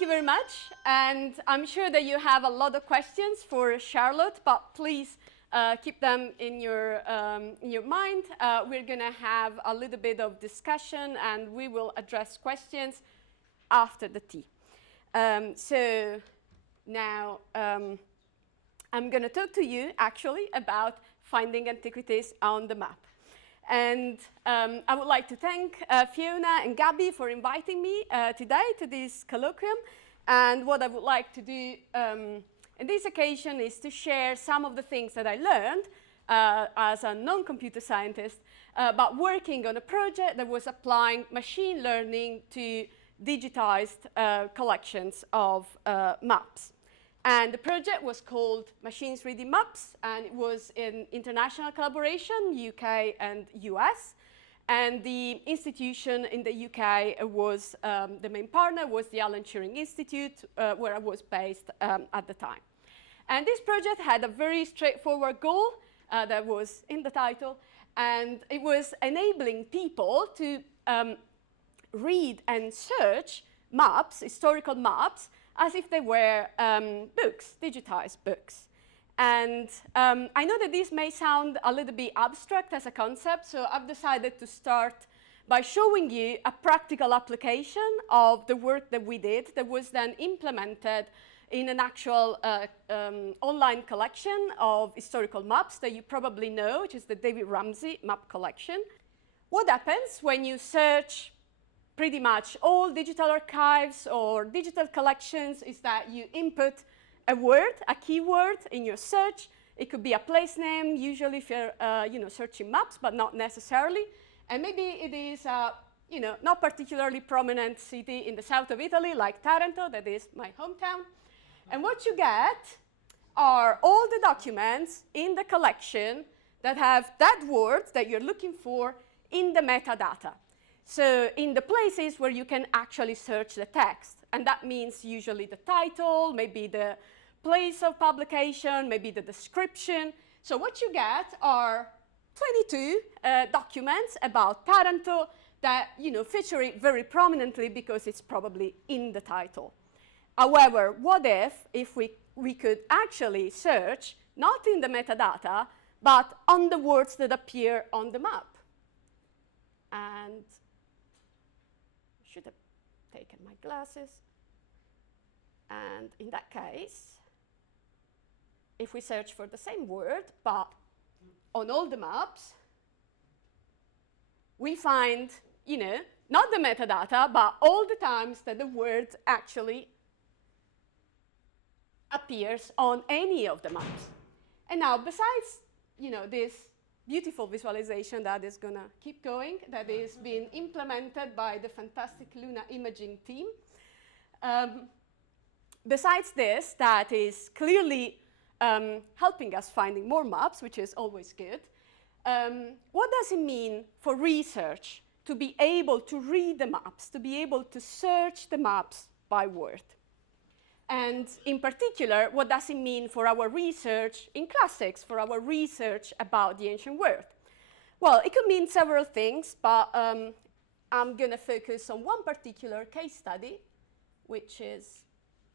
thank you very much. And I'm sure that you have a lot of questions for Charlotte, but please keep them in your mind. We're going to have a little bit of discussion, and we will address questions after the tea. So now I'm going to talk to you, actually, about finding antiquities on the map. And I would like to thank Fiona and Gabby for inviting me today to this colloquium. And what I would like to do in this occasion is to share some of the things that I learned as a non-computer scientist about working on a project that was applying machine learning to digitized collections of maps. And the project was called Machines Reading Maps, and it was in international collaboration, UK and US. And the institution in the UK was, the main partner was the Alan Turing Institute, where I was based at the time. And this project had a very straightforward goal that was in the title, and it was enabling people to read and search maps, historical maps, as if they were books, digitized books. And I know that this may sound a little bit abstract as a concept, so I've decided to start by showing you a practical application of the work that we did that was then implemented in an actual online collection of historical maps that you probably know, which is the David Ramsey map collection. What happens when you search pretty much all digital archives or digital collections is that you input a word, a keyword in your search. It could be a place name, usually if you're searching maps, but not necessarily. And maybe it is a not particularly prominent city in the south of Italy, like Taranto, that is my hometown. And what you get are all the documents in the collection that have that word that you're looking for in the metadata. So in the places where you can actually search the text. And that means usually the title, maybe the place of publication, maybe the description. So what you get are 22 documents about Taranto that feature it very prominently because it's probably in the title. However, what if we could actually search not in the metadata, but on the words that appear on the map? And should have taken my glasses. And in that case, if we search for the same word, but on all the maps, we find, not the metadata, but all the times that the word actually appears on any of the maps. And now, besides, this beautiful visualization that is going to keep going, that is being implemented by the fantastic Luna imaging team. Besides this, that is clearly helping us finding more maps, which is always good. What does it mean for research to be able to read the maps, to be able to search the maps by word? And in particular, what does it mean for our research in classics, for our research about the ancient world? Well, it could mean several things, but I'm going to focus on one particular case study, which is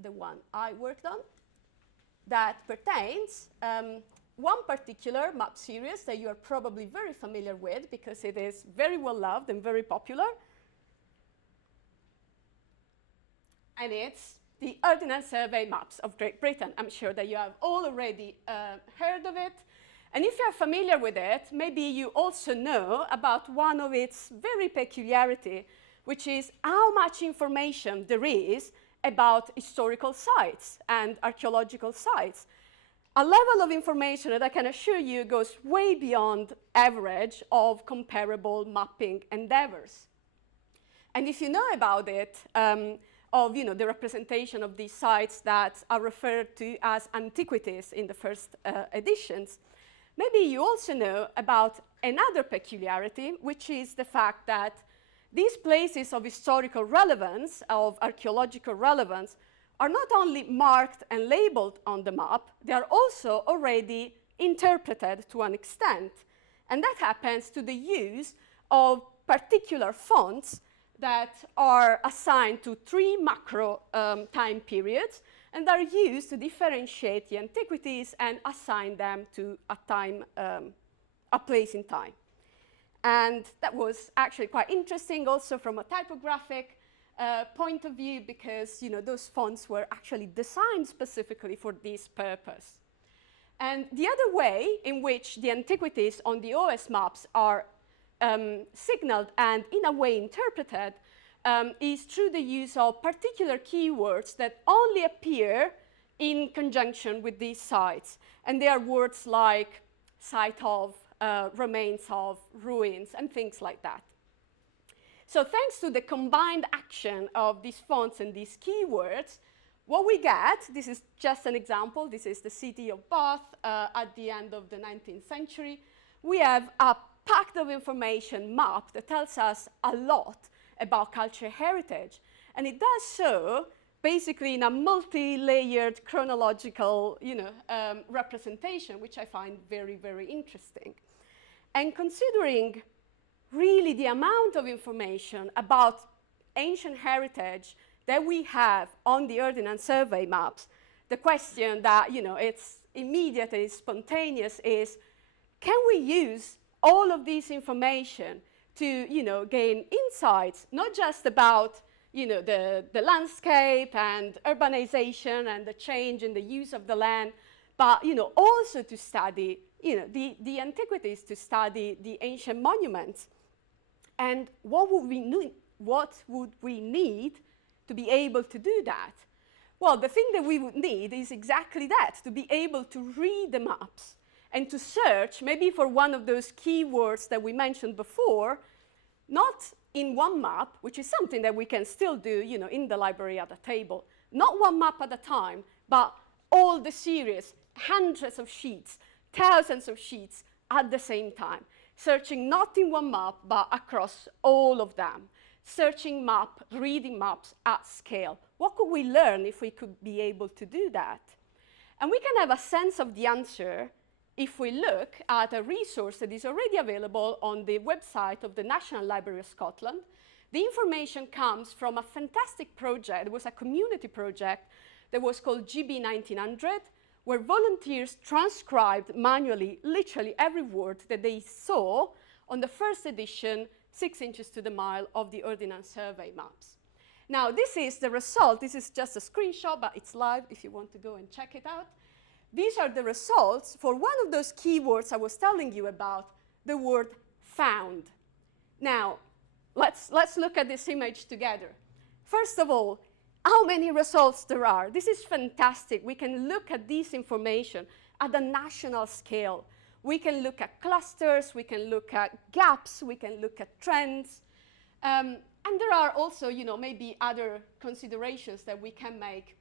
the one I worked on, that pertains one particular map series that you are probably very familiar with because it is very well loved and very popular. And it's the Ordnance Survey maps of Great Britain. I'm sure that you have all already heard of it. And if you're familiar with it, maybe you also know about one of its very peculiarity, which is how much information there is about historical sites and archaeological sites. A level of information that I can assure you goes way beyond average of comparable mapping endeavors. And if you know about it, of the representation of these sites that are referred to as antiquities in the first editions, maybe you also know about another peculiarity, which is the fact that these places of historical relevance, of archaeological relevance, are not only marked and labeled on the map, they are also already interpreted to an extent. And that happens to the use of particular fonts that are assigned to 3 macro time periods and are used to differentiate the antiquities and assign them to a time, a place in time. And that was actually quite interesting also from a typographic point of view, because those fonts were actually designed specifically for this purpose. And the other way in which the antiquities on the OS maps are signaled and in a way interpreted is through the use of particular keywords that only appear in conjunction with these sites. And they are words like site of, remains of, ruins, and things like that. So thanks to the combined action of these fonts and these keywords, what we get, this is just an example, this is the city of Bath at the end of the 19th century. We have a packed of information map that tells us a lot about cultural heritage. And it does so basically in a multi-layered chronological representation, which I find very, very interesting. And considering really the amount of information about ancient heritage that we have on the Ordnance Survey maps, the question that it's immediate and it's spontaneous is, can we use all of this information to gain insights, not just about the landscape and urbanization and the change in the use of the land, but also to study the antiquities, to study the ancient monuments. And what would we need to be able to do that? Well, the thing that we would need is exactly that, to be able to read the maps and to search maybe for one of those keywords that we mentioned before, not in one map, which is something that we can still do in the library at a table, not one map at a time, but all the series, hundreds of sheets, thousands of sheets at the same time, searching not in one map, but across all of them, searching map, reading maps at scale. What could we learn if we could be able to do that? And we can have a sense of the answer if we look at a resource that is already available on the website of the National Library of Scotland. The information comes from a fantastic project. It was a community project that was called GB 1900, where volunteers transcribed manually literally every word that they saw on the first edition, 6 inches to the mile, of the Ordnance Survey maps. Now, this is the result. This is just a screenshot, but it's live if you want to go and check it out. These are the results for one of those keywords I was telling you about, the word found. Now, let's look at this image together. First of all, how many results there are. This is fantastic. We can look at this information at a national scale. We can look at clusters, we can look at gaps, we can look at trends. And there are also, maybe other considerations that we can make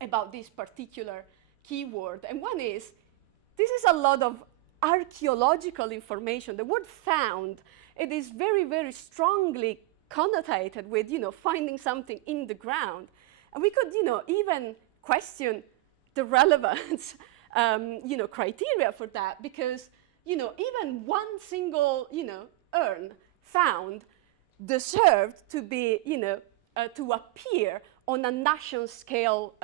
about this particular keyword. And one is, this is a lot of archaeological information. The word found, it is very, very strongly connotated with, finding something in the ground. And we could, even question the relevance, criteria for that, because, even one single, urn found deserved to be, to appear on a national scale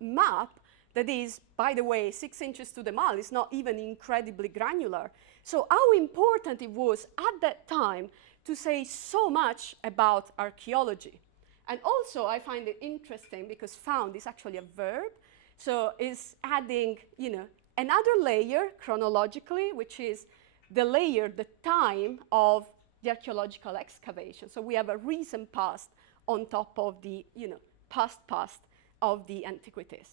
map that is, by the way, 6 inches to the mile. It's not even incredibly granular. So how important it was at that time to say so much about archaeology. And also, I find it interesting because found is actually a verb. So it's adding, another layer chronologically, which is the layer, the time of the archaeological excavation. So we have a recent past on top of the, past of the antiquities.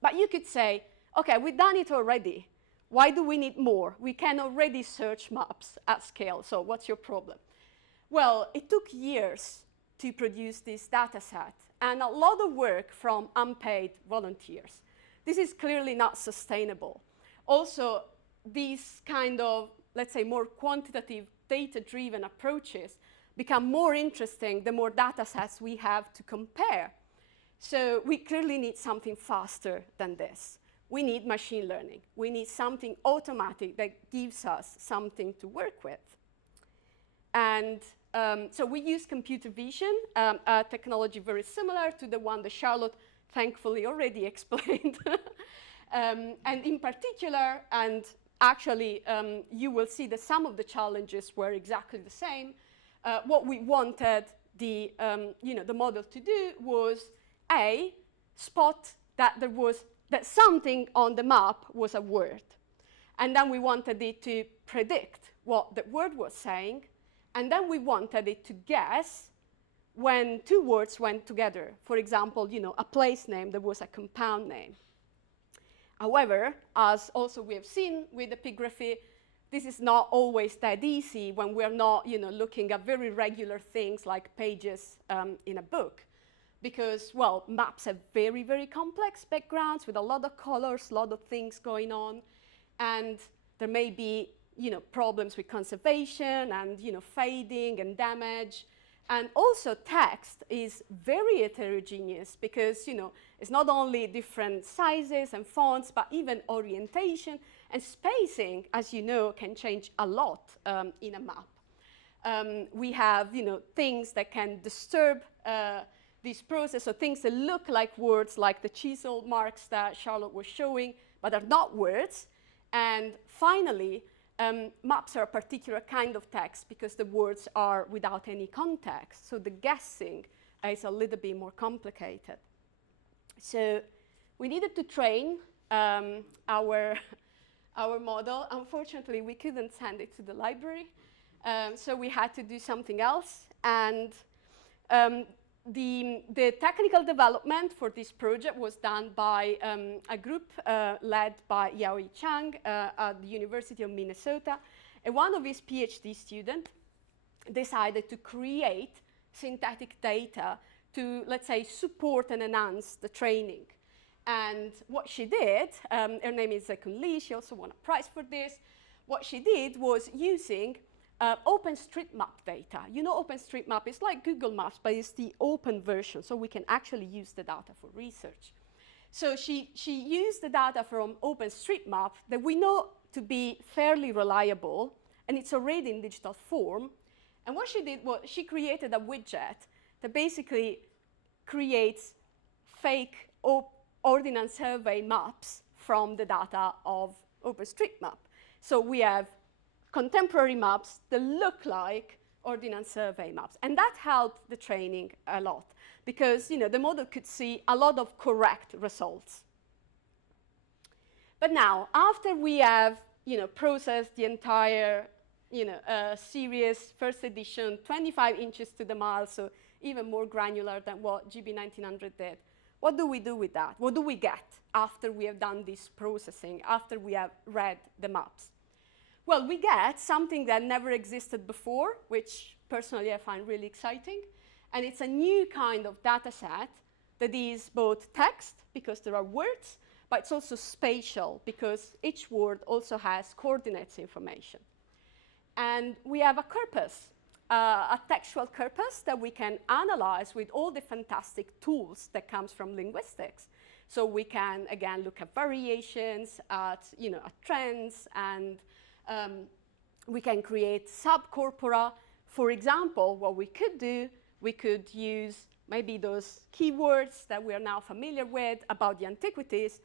But you could say, okay, we've done it already. Why do we need more? We can already search maps at scale, so what's your problem? Well, it took years to produce this data set and a lot of work from unpaid volunteers. This is clearly not sustainable. Also, these kind of, let's say, more quantitative data-driven approaches become more interesting the more data sets we have to compare. So we clearly need something faster than this. We need machine learning. We need something automatic that gives us something to work with. And so we use computer vision, a technology very similar to the one that Charlotte thankfully already explained. And in particular, and actually you will see that some of the challenges were exactly the same. What we wanted the model to do was spot that that something on the map was a word. And then we wanted it to predict what the word was saying. And then we wanted it to guess when two words went together. For example, a place name that was a compound name. However, as also we have seen with epigraphy, this is not always that easy when we're not looking at very regular things like pages in a book. Because, well, maps have very, very complex backgrounds with a lot of colors, a lot of things going on. And there may be problems with conservation and fading and damage. And also text is very heterogeneous because it's not only different sizes and fonts, but even orientation and spacing, as you know, can change a lot in a map. We have things that can disturb this process, so things that look like words, like the chisel marks that Charlotte was showing, but are not words. And finally, maps are a particular kind of text because the words are without any context. So the guessing is a little bit more complicated. So we needed to train our model. Unfortunately, we couldn't send it to the library. So we had to do something else. And the technical development for this project was done by a group led by Yaoi Chang at the University of Minnesota. And one of his PhD students decided to create synthetic data to, let's say, support and enhance the training. And what she did, her name is Kun Lee, she also won a prize for this. What she did was using OpenStreetMap data. OpenStreetMap is like Google Maps, but it's the open version, so we can actually use the data for research. So she used the data from OpenStreetMap that we know to be fairly reliable, and it's already in digital form. And what she did was she created a widget that basically creates fake Ordnance Survey maps from the data of OpenStreetMap. So we have contemporary maps that look like Ordnance Survey maps. And that helped the training a lot because the model could see a lot of correct results. But now, after we have processed the entire series, first edition, 25 inches to the mile, so even more granular than what GB 1900 did, what do we do with that? What do we get after we have done this processing, after we have read the maps? Well, we get something that never existed before, which personally I find really exciting. And it's a new kind of data set that is both text, because there are words, but it's also spatial, because each word also has coordinates information. And we have a corpus, a textual corpus that we can analyze with all the fantastic tools that comes from linguistics. So we can, again, look at variations, at trends, and we can create subcorpora. For example, what we could do, we could use maybe those keywords that we are now familiar with about the antiquities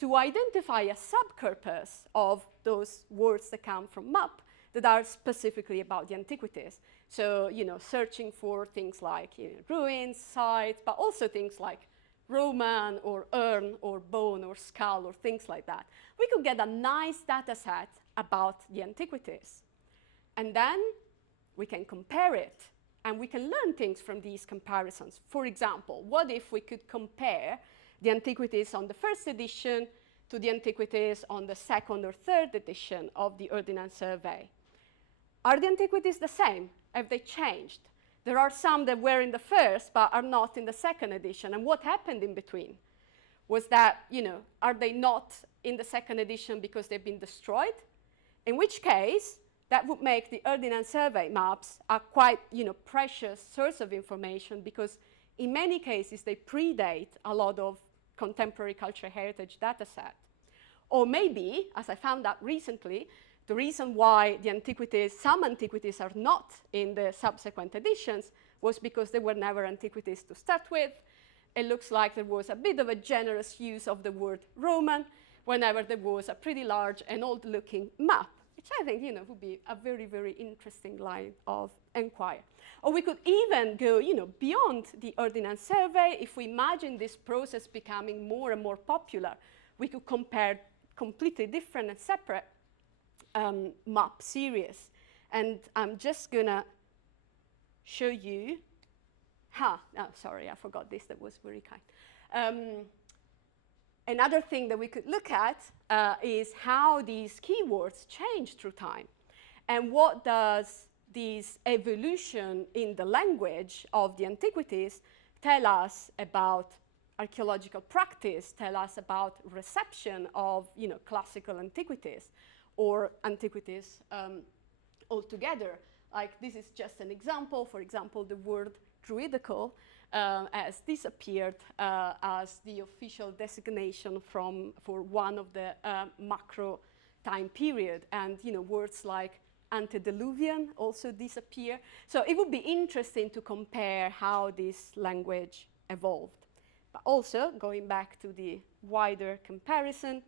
to identify a subcorpus of those words that come from map that are specifically about the antiquities. So, searching for things like ruins, sites, but also things like Roman or urn or bone or skull or things like that. We could get a nice data set about the antiquities. And then we can compare it, and we can learn things from these comparisons. For example, what if we could compare the antiquities on the first edition to the antiquities on the second or third edition of the Ordnance Survey? Are the antiquities the same? Have they changed? There are some that were in the first but are not in the second edition. And what happened in between? Was that, are they not in the second edition because they've been destroyed? In which case, that would make the Ordnance Survey maps a quite precious source of information, because in many cases they predate a lot of contemporary cultural heritage data set. Or maybe, as I found out recently, the reason why the antiquities, some antiquities are not in the subsequent editions was because they were never antiquities to start with. It looks like there was a bit of a generous use of the word Roman whenever there was a pretty large and old-looking map, which I think, would be a very, very interesting line of inquiry. Or we could even go, beyond the Ordnance Survey. If we imagine this process becoming more and more popular, we could compare completely different and separate map series. And I'm just going to show you. Sorry, I forgot this. That was very kind. Another thing that we could look at is how these keywords change through time. And what does this evolution in the language of the antiquities tell us about archaeological practice, tell us about reception of classical antiquities or antiquities altogether. Like this is just an example. For example, the word druidical has disappeared as the official designation for one of the macro time period. And words like antediluvian also disappear. So it would be interesting to compare how this language evolved. But also, going back to the wider comparison,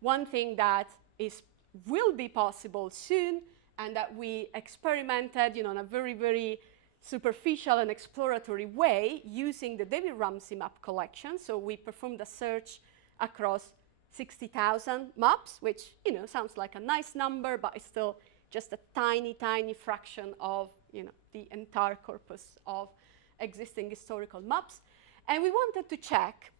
one thing that will be possible soon and that we experimented in a very, very superficial and exploratory way using the David Ramsey map collection. So we performed a search across 60,000 maps, which sounds like a nice number, but it's still just a tiny, tiny fraction of the entire corpus of existing historical maps. And we wanted to check,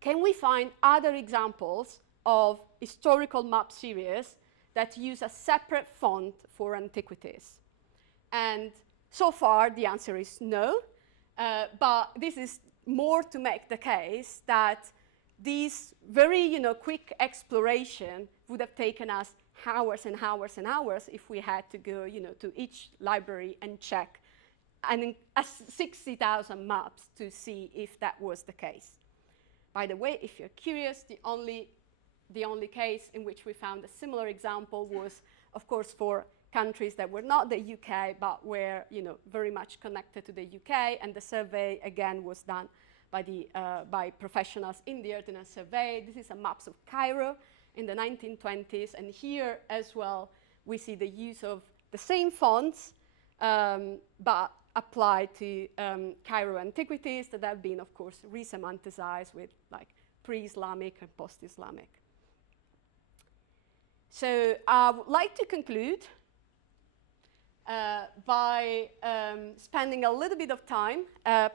can we find other examples of historical map series that use a separate font for antiquities? And so far, the answer is no, but this is more to make the case that this very quick exploration would have taken us hours and hours and hours if we had to go to each library and check 60,000 maps to see if that was the case. By the way, if you're curious, the only case in which we found a similar example was, of course, for countries that were not the UK, but were very much connected to the UK, and the survey again was done by professionals in the Ordnance Survey. This is a maps of Cairo in the 1920s, and here as well we see the use of the same fonts, but applied to Cairo antiquities that have been, of course, resemanticized with like pre-Islamic and post-Islamic. So I would like to conclude by spending a little bit of time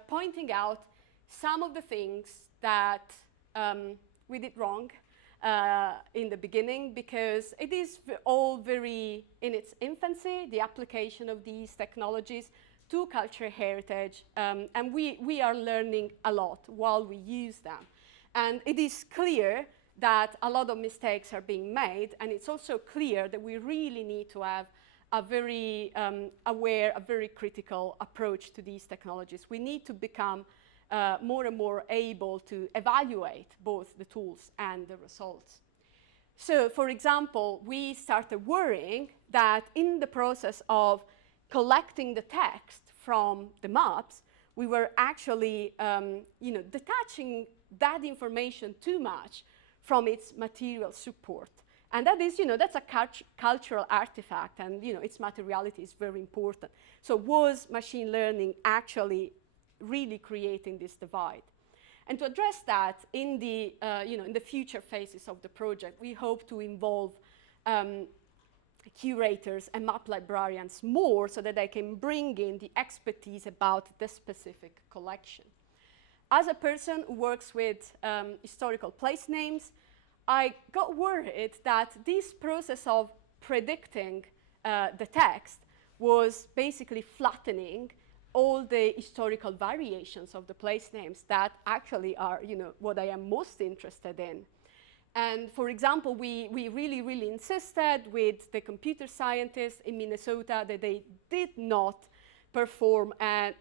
pointing out some of the things that we did wrong in the beginning, because it is all very in its infancy, the application of these technologies to cultural heritage, and we are learning a lot while we use them. And it is clear that a lot of mistakes are being made, and it's also clear that we really need to have a very aware, a very critical approach to these technologies. We need to become more and more able to evaluate both the tools and the results. So, for example, we started worrying that in the process of collecting the text from the maps, we were actually detaching that information too much from its material support. And that is, that's a cultural artifact, and its materiality is very important. So was machine learning actually really creating this divide? And to address that, in the future phases of the project, we hope to involve curators and map librarians more so that they can bring in the expertise about the specific collection. As a person who works with historical place names, I got worried that this process of predicting the text was basically flattening all the historical variations of the place names that actually are what I am most interested in. And for example, we really, really insisted with the computer scientists in Minnesota that they did not perform a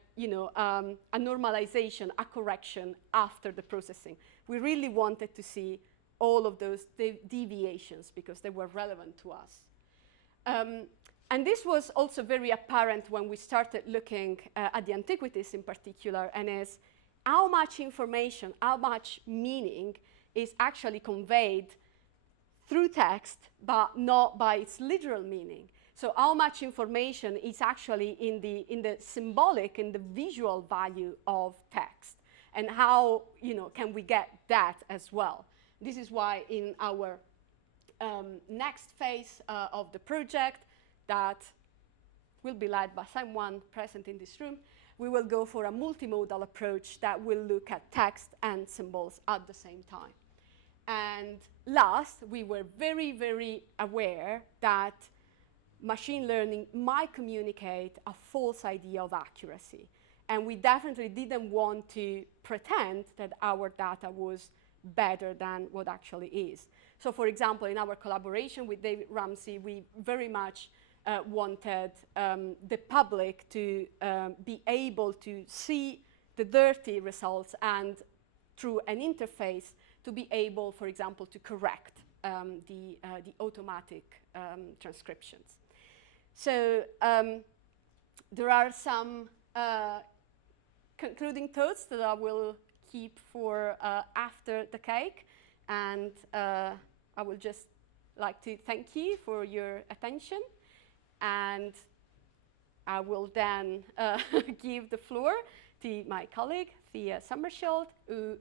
normalization, a correction after the processing. We really wanted to see all of those deviations because they were relevant to us. And this was also very apparent when we started looking at the antiquities in particular, and is how much information, how much meaning is actually conveyed through text, but not by its literal meaning. So how much information is actually in the symbolic, in the visual value of text, and how can we get that as well. This is why in our next phase of the project, that will be led by someone present in this room, we will go for a multimodal approach that will look at text and symbols at the same time. And last, we were very, very aware that machine learning might communicate a false idea of accuracy. And we definitely didn't want to pretend that our data was better than what actually is. So for example, in our collaboration with David Ramsey, we very much wanted the public to be able to see the dirty results, and through an interface to be able, for example, to correct the automatic transcriptions. So there are some concluding thoughts that I will keep for after the cake, and I would just like to thank you for your attention, and I will then give the floor to my colleague, Thea Summerschild, who